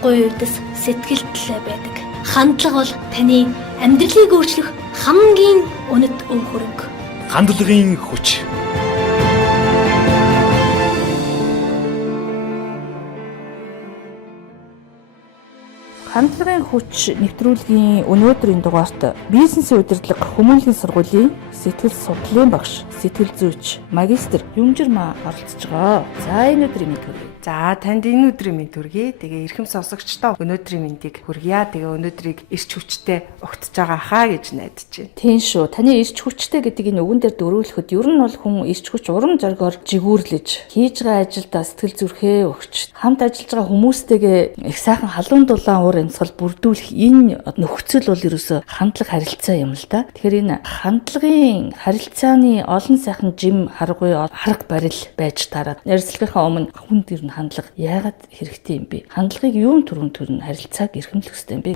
байхгүй үедс сэтгэлдээ байдаг. Хандлага бол таны амьдралыг өөрчлөх хамгийн үнэт өв хөрөнгө. Хандлагын хүч. Хандлагын хүч нэвтрүүлгийн өнөөдрийн дугаарт бизнесийн удирдлага хүмүүнлэгийн сургуулийн сэтгэл судлалын багш, сэтгэл зүйч, магистр Юмжирмаа оролцож байгаа. За энэ өдрийн мэнд хүргэе. За танд энэ өдрийн мэнд хүргэе. Тэгээ эрхэм сонсогчдоо өнөөдрийн мэндийг хүргье. Тэгээ өнөөдрийг эрч хүчтэй өгтөж байгаа хаа гэж найдаж байна. Тийм шүү. Таны эрч хүчтэй гэдэг энэ үгэн дээр дөрвөлөхөд ер нь бол хүн эрч хүч урам зоригоор жигүүрлэж хийж байгаа ажилдаа сэтгэл зүрхээ өгч хамт ажиллаж байгаа хүмүүстэйгээ их сайхан халуун дулаан уур амьсгал бүрдүүлэх энэ нөхцөл бол ерөөсө хандлага харилцаа юм л да. Тэгэхээр энэ хандлагын харилцааны олон сайхан жим харгуй арга барил байж тараад ярилцлагынхаа өмнө хүнд ер нь хандлага яагаад хэрэгтэй юм бэ? Хандлагыг юун түрүүнд төрн харилцааг эрхэмлэх ёстой юм бэ?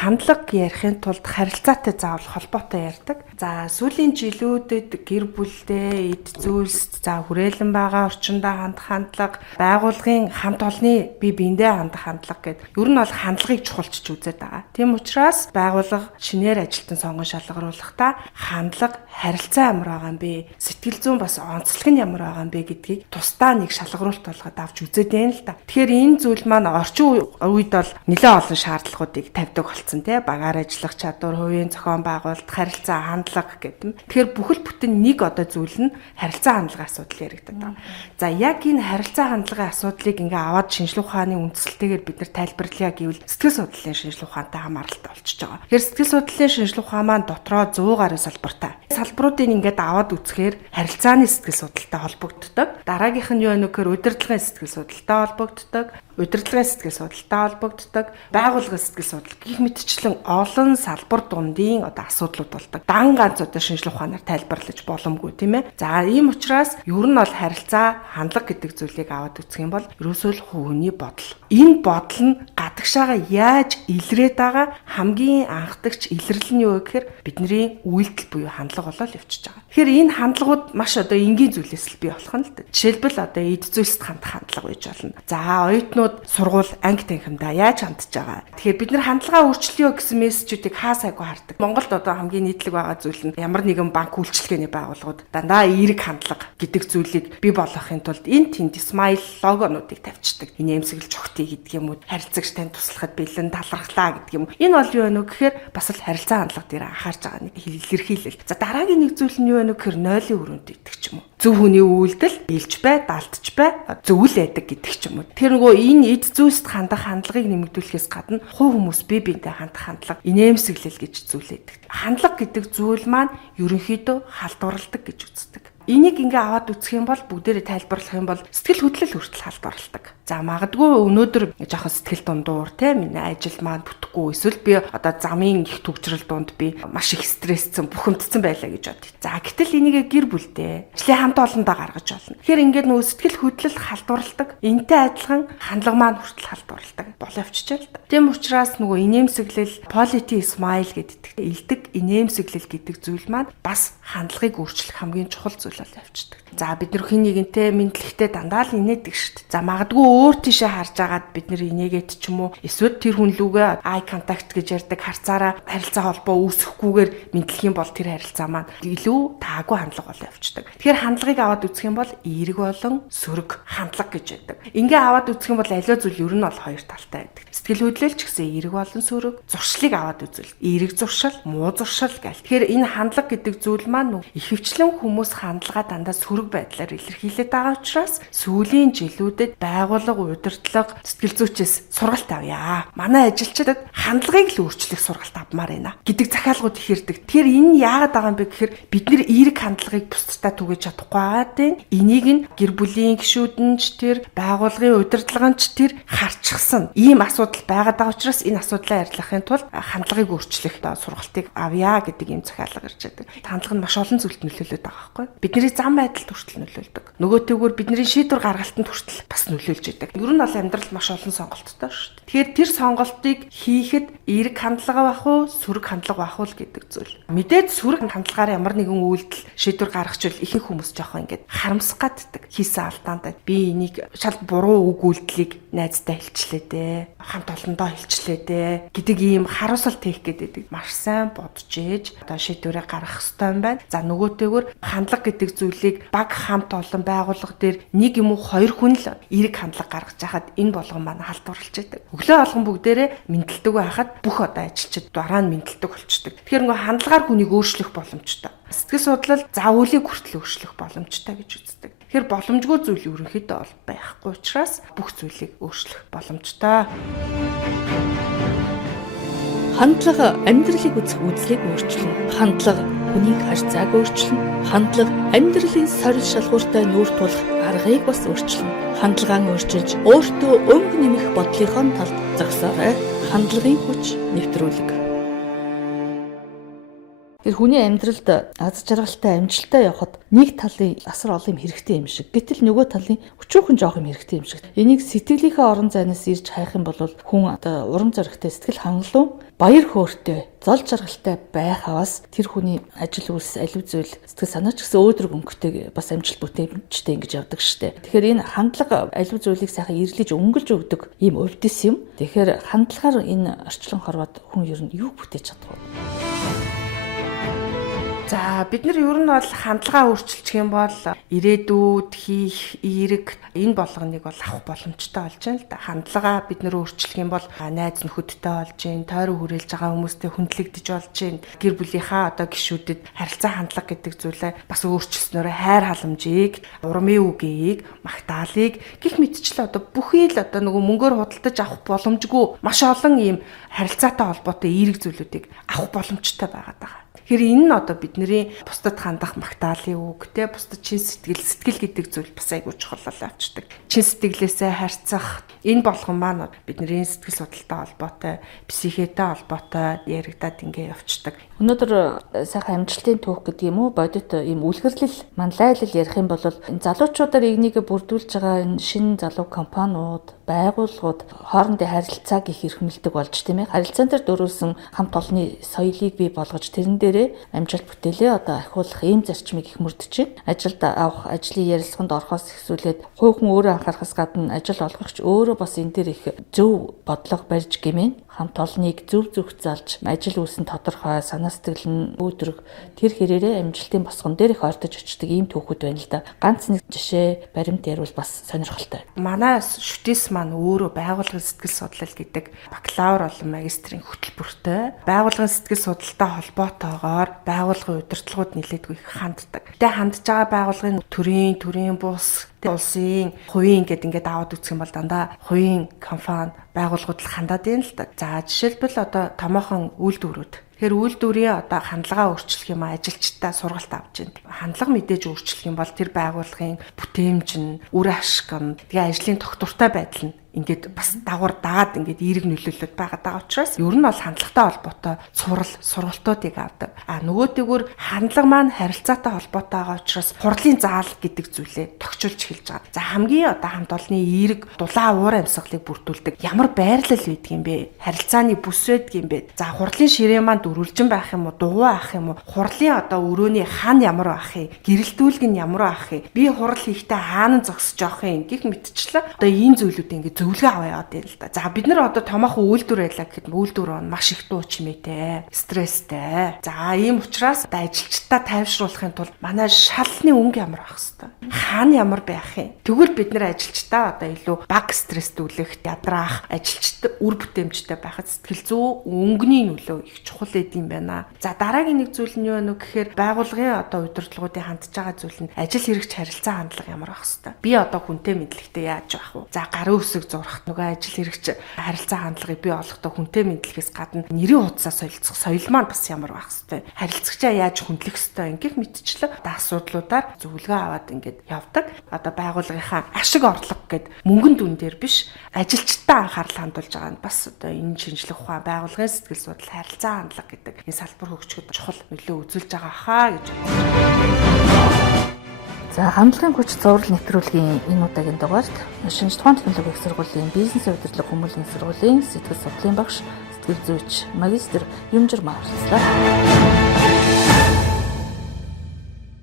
Хандлага ярихын тулд харилцаатай заавал холбоотой ярьдаг. За сүүлийн жилүүдэд гэр бүлдээ эд зүйлс за хүрээлэн байгаа орчиндөө хандах хандлага, байгууллагын хамт олонны бие биендээ хандах хандлага гэдэг. Ер нь бол хандлагыг чухалчж үзээд байгаа. Тийм учраас байгууллага шинээр ажилтан сонгон шалгаруулахдаа хандлага харилцаа ямар байгаа юм бэ? Сэтгэл зүйн бас онцлог нь ямар байгаа юм бэ гэдгийг тусдаа нэг шалгаруулалт болгоод авч үзээд байна л да. Тэгэхээр энэ зүйл маань орчин үед бол нэлээд олон шаардлагуудыг тавьдаг болсон тий. Багаар ажиллах чадвар, хувийн зохион байгуулалт, харилцаа, хандлага гэдэг. Тэгэхээр бүхэл бүтэн нэг одоо зүйл нь харилцаа хандлагын асуудал яригддаг. За яг энэ харилцаа хандлагын асуудлыг ингээ аваад шинжлэх ухааны үндсэлтэйгээр бид нар тайлбарлая гэвэл сэтгэл судлалын шинжлэх ухаантай хамааралтай болчихж байгаа. Тэгэхээр сэтгэл судлалын шинжлэх ухаан маань дотроо 100 гаруй салбартай. Салбаруудыг ингээд аваад үзэхээр харилцааны сэтгэл судлалтай холбогддог. Дараагийнх нь юу вэ гэхээр удирдлагын сэтгэл судлалтай холбогддог. Удирдлагын сэтгэл судлалтай холбогддог, байгууллагын сэтгэл судлал гэх мэтчлэн олон салбар дундын одоо асуудлууд болдог. Дан ганц одоо шинжлэх ухаанаар тайлбарлаж боломгүй тийм ээ. За ийм учраас ер нь бол харилцаа, хандлага гэдэг зүйлийг аваад үзэх юм бол ерөөсөө л хувийн бодол. Энэ бодол нь гадагшаага яаж илрээд байгаа хамгийн анхдагч илрэл нь юу вэ гэхээр бидний үйлдэл буюу хандлага болол явчихж байгаа. Тэгэхээр энэ хандлагууд маш одоо энгийн зүйлээс л бий болох нь л дээ. Жишээлбэл одоо эд зүйлсд хандах хандлага байж болно. За оюутнууд сургууль анги танхимдаа яаж хандж байгаа. Тэгэхээр бид нар хандлагаа өөрчлөё гэсэн мессежүүдийг хаа сайгүй хардаг. Монголд одоо хамгийн нийтлэг байгаа зүйл нь ямар нэгэн банк үйлчилгээний байгууллагууд дандаа эерэг хандлага гэдэг зүйлийг бий болгохын тулд энэ тэнд смайл логонуудыг тавьчихдаг. Инээмсэглэж өгтий гэдэг юм уу, харилцагч тань туслахад бэлэн талархлаа гэдэг юм. Энэ бол юу вэ нөх гэхээр бас л харилцаа хандлага дээр анхаарч байгаа нэг илэрхийлэл. За дараагийн нэг зүйл нь юу вэ нөх гэхээр нойлын өрөөнд идэх ч юм уу. Зөв хүний үйлдэл илж бай, далтж бай, зөвл байдаг гэдэг ч юм уу. Тэр нөгөө энэ эд зүйлсд хандах хандлагыг нэмэгдүүлэхээс гадна хувь хүмүүс бие биентэй хандах хандлага инээмсэглэл гэж зүйлээдэг. Хандлага гэдэг зүйл маань ерөнхийдөө халдварладаг гэж үздэг. Энийг ингээ аваад үзэх юм бол бүгдээрээ тайлбарлах юм бол сэтгэл хөдлөл хүртэл халдварладаг. За магадгүй өнөөдөр жоохон сэтгэл дундуур тийм миний ажил маань бүтэхгүй эсвэл би одоо замын их төвчрөл дунд би маш их стрессцэн бухимдсан байлаа гэж бодъё. За гэтэл энийг гэр бүлдээ ажлын хамт олондоо гаргаж болно. Тэгэхээр ингээд нөгөө сэтгэл хөдлөл халдварладаг. Энтэй адилхан хандлага маань хүртэл халдварладаг. Боловчжээ л та. Тийм учраас нөгөө инээмсэглэл quality smile гэдэг илдэг инээмсэглэл гэдэг зүйл маань бас хандлагыг өөрчлөх хамгийн чухал зүйл бол явчихдаг. За бид нар хин нэгэнтэй мэдлэгтэй дандаа л инээдэг шүү дээ. За магадгүй өөр тийшээ харж агаад бид нар инээгээд ч юм уу эсвэл тэр хүн лүгээ eye contact гэж ярьдаг харцаараа харилцаа холбоо үүсэхгүйгээр мэдлэх юм бол тэр харилцаа маань илүү таагүй хандлага болоо явчихдаг. Тэгэхээр хандлагыг аваад үзэх юм бол эерэг болон сөрөг хандлага гэж байдаг. Ингээ аваад үзэх юм бол аливаа зүйл ер нь бол хоёр талтай байдаг. Сэтгэл хөдлөл ч гэсэн эерэг болон сөрөг, зуршлыг аваад үзвэл эерэг зуршил, муу зуршил гэл. Тэгэхээр энэ хандлага гэдэг зүйл маань ихэвчлэн хүмүүс хандлагаа дандаа сөрөг байдлаар илэрхийлээд байгаа учраас сүүлийн жилүүдэд байгууллага, удирдлага, сэтгэл зүйчээс сургалт авъя. Манай ажилчдад хандлагыг л өөрчлөх сургалт авмаар байна гэдэг захиалгууд их ирдэг. Тэгэхээр энэ яагаад байгаа юм бэ гэхээр бид нэр эерэг хандлагыг бусдад түгэж чадахгүй байгаад байна. Энийг нь гэр бүлийн гишүүдэнч тэр, байгууллагын удирдлагынч тэр харчихсан ийм асуудал байгаад байгаа учраас энэ асуудлаа арилгахын тулд хандлагыг өөрчлөх сургалтыг авъя гэдэг ийм захиалга ирж байдаг. Хандлага нь маш олон зүйлд нөлөөлөд байгаа байхгүй. бидний зам байдалд хүртэл нөлөөлдөг. Нөгөөтэйгүр бидний шийдвэр гаргалтанд хүртэл бас нөлөөлж идэг. Ер нь бол амьдрал маш олон сонголттой шүү дээ. Тэгэхээр тэр сонголтыг хийхэд эерэг хандлага байх уу, сөрөг хандлага байх уу гэдэг зүйл. Мэдээд сөрөг хандлагаар ямар нэгэн үйлдэл шийдвэр гаргachвал ихэнх хүмүүс жоохон ингээд харамсах гаддаг. Хийсэн алдаандаа би энийг шал буруу үг үйлдэлийг найздаа хэлчлээ дээ. Хамт олондоо хэлчлээ дээ гэдэг ийм харуулсал тех гэдэг маш сайн бодож ээж одоо шийдвэрээ гаргах хэрэгтэй юм байна. За нөгөөтэйгөр хандлага гэдэг зүйлийг баг хамт олон байгууллага дээр нэг юм уу хоёр хүн л эерэг хандлага гаргаж хахад энэ болгон маань халдварлаж байдаг. Өглөө алган бүгдээрээ мэдлдэг байхад бүх одоо ажилчид дараа нь мэдлдэг болчдөг. Тэгэхээр нөгөө хандлагаар хүнийг өөрчлөх боломжтой. Сэтгэл судлал за үлийг хүртэл өөрчлөх боломжтой гэж үздэг. Тэгэхээр боломжгүй зүйл ерөнхийдөө бол байхгүй учраас бүх зүйлийг өөрчлөх боломжтой. Хандлага амьдралыг үзэх үзлийг өөрчилнө. Хандлага хүний харьцааг өөрчилнө. Хандлага амьдралын сорил шалгууртай нүүр тулах аргыг бас өөрчилнө. Хандлагаа өөрчилж өөртөө өнгө нэмэх бодлынхоо талд зогсоорой. Хандлагын хүч нэвтрүүлэг. Тэр хүний амьдралд аз жаргалтай амжилттай явхад нэг талын асар олон юм хэрэгтэй юм шиг. Гэтэл нөгөө талын өчүүхэн жоох юм хэрэгтэй юм шиг. Энийг сэтгэлийнхээ орон зайнаас ирж хайх юм бол хүн одоо урам зоригтой, сэтгэл хангалуун, баяр хөөртэй, зол жаргалтай байх аваас тэр хүний ажил үйлс, аливаа зүйл, сэтгэл санаа ч гэсэн өөдрөг өнгөтэй бас амжилт бүтээмжтэй ингэж явдаг штэ. Тэгэхээр энэ хандлага аливаа зүйлийг сайхан эрлэж өнгөлж өгдөг ийм өвдөс юм. Тэгэхээр хандлагаар энэ орчлон хорвоод хүн ер нь юу бүтээж чадах вэ? За бид нар ер нь бол хандлагаа өөрчилчих юм бол ирээдүйд хийх эерэг энэ болгоныг бол авах боломжтой болж байна л да. Хандлагаа бид нар өөрчлөх юм бол найз нөхөдтэй болж гин, тойрон хүрээлж байгаа хүмүүстэй хүндлэгдэж болж гин. Гэр бүлийнхаа одоо гишүүдэд харилцаа хандлага гэдэг зүйлээ бас өөрчилснөөрөө хайр халамжийг, урмын үгийг, магтаалыг гих мэдчлээ одоо бүхий л одоо нөгөө мөнгөөр худалдаж авах боломжгүй маш олон ийм харилцаатай холбоотой эерэг зүйлүүдийг авах боломжтой байгаад байгаа. Тэгэхээр энэ нь одоо бидний бусдад хандах магтаалын үг те бусдад чин сэтгэл гэдэг зүйл бас айгүй чухал авчдаг. Чин сэтгэлээсээ харьцах энэ болгон маань бидний сэтгэл судлалтай холбоотой, психиатай холбоотой яригадаад ингэ явцдаг. Өнөөдөр сайхан амжилтын түүх гэдэг юм уу бодит ийм үлгэрлэл манлайлал ярих юм бол энэ залуучуудаар игнийг бүрдүүлж байгаа энэ шинэ залуу компаниуд, байгууллагууд хоорондын харилцааг их эрхэмлдэг болж тийм ээ. Харилцаан дээр дөрүүлсэн хамт олонны соёлыг бий болгож тэрэн дээрээ амжилт бүтээлээ одоо ахиулах ийм зарчмыг их мөрдөж байна. Ажилд авах, ажлын ярилцлаганд орохоос эхсүүлээд хувь хүн өөрөө анхаарахаас гадна ажил олгогч өөрөө бас энэ дээр их зөв бодлого барьж гэмээн хамт олныг зөв залж ажил үйлсэн тодорхой санаа сэтгэл нь өөдрөг тэр хэрээрээ амжилтын босгон дээр их ойртож очдөг ийм түүхүүд байна л да. Ганц нэг жишээ баримт ярил бас сонирхолтой. Манай шүтээс маань өөрөө байгууллагын сэтгэл судлал гэдэг бакалавр болон магистрийн хөтөлбөртэй байгууллагын сэтгэл судлалтай холбоотойгоор байгууллагын удирдлагууд нэлээдгүй их ханддаг. Тэгээ хандж байгаа байгууллагын төрийн бус улсын хувийн ингээд аваад үзэх юм бол дандаа хувийн компани байгууллагууд л хандаад байна л да. За жишээлбэл одоо томоохон үйлдвэрүүд. Тэгэхээр үйлдвэрийн одоо хандлагаа өөрчлөх юм ажилчдаа сургалт авч байна. Хандлага мэдээж өөрчлөх юм бол тэр байгууллагын бүтээмж нь, үр ашиг нь, тэгээ ажлын тогтвортой байдал нь ингээд бас дагавар дагаад ингээд эерэг нөлөөлөд байгаа учраас ер нь бол хандлагатай холбоотой сургалтуудыг авдаг. Нөгөөтэйгүр хандлага маань харилцаатай холбоотой байгаа учраас хурлын заал гэдэг зүйлээ тогтчулж эхэлж байгаа. За хамгийн одоо хамт олонны эерэг дулаан уур амьсгалыг бүрдүүлдэг ямар байрлал байдаг юм бэ? Харилцааны бүс байдаг юм бэ? За хурлын ширээ маань дөрвөлжин байх юм уу? Дугуй ах юм уу? Хурлын одоо өрөөний хан ямар байх юм? Гэрэлтүүлэг нь ямар байх юм? Би хурал хийхдээ хаана зогсож явах юм? Гэх мэтчлээ. Одоо энэ зүйлүүд ингээд зөвлөгөө аваа яваад байна л да. За бид нар одоо томоохон үйлдвэр байлаа гэхэд үйлдвэр маш их дуу чимээтэй, стресстэй. За ийм учраас одоо ажилчдаа тайвшруулахын тулд манай шалны өнгө ямар байх хэвээр. Хаана ямар байх юм? Тэгвэл бид нар ажилчдаа одоо илүү бага стресстүүлэх, ядраах, ажилчдад үр бүтээмжтэй байхад сэтгэл зүй өнгөний нөлөө их чухал эд юм байна. За дараагийн нэг зүйл нь юу вэ гэхээр байгууллагын одоо удирдлагуудын хандж байгаа зүйл нь ажил хэрэгч харилцаа хандлага ямар байх хэвээр. Би одоо хүнтэй мэдлэгтэй яаж байх вэ? За гарын үсэг зурхат нөгөө ажил хэрэгч харилцаа хандлагыг бий болгохдоо хүнтэй мэдлэгээс гадна нэрийн хуудасаа солилцох соёл маань бас ямар байх хэвээр. Харилцагчаа яаж хүндлэх хэвээр ингээх мэтчлээ одоо асуудлуудаар зөвлөгөө аваад ингээд явдаг. Одоо байгууллагынхаа ашиг орлого гэд мөнгөн дүн дээр биш ажилчдаа анхаарал хандуулж байгаа нь бас одоо энэ шинжлэх ухаан байгууллагын сэтгэл судлал харилцаа хандлага гэдэг энэ салбар хөгжөхөд чухал нөлөө үзүүлж байгаа хаа гэж. За хандлагын хүч зураг нэвтрүүлгийн энэ удаагийн дугаарт шинж тухайн технологийн их сургуулийн бизнесийн удирдлага хүмүүлийн сургуулийн сэтгэл судлалын багш, сэтгэл зүйч магистр Юмжир маань оролцлоо.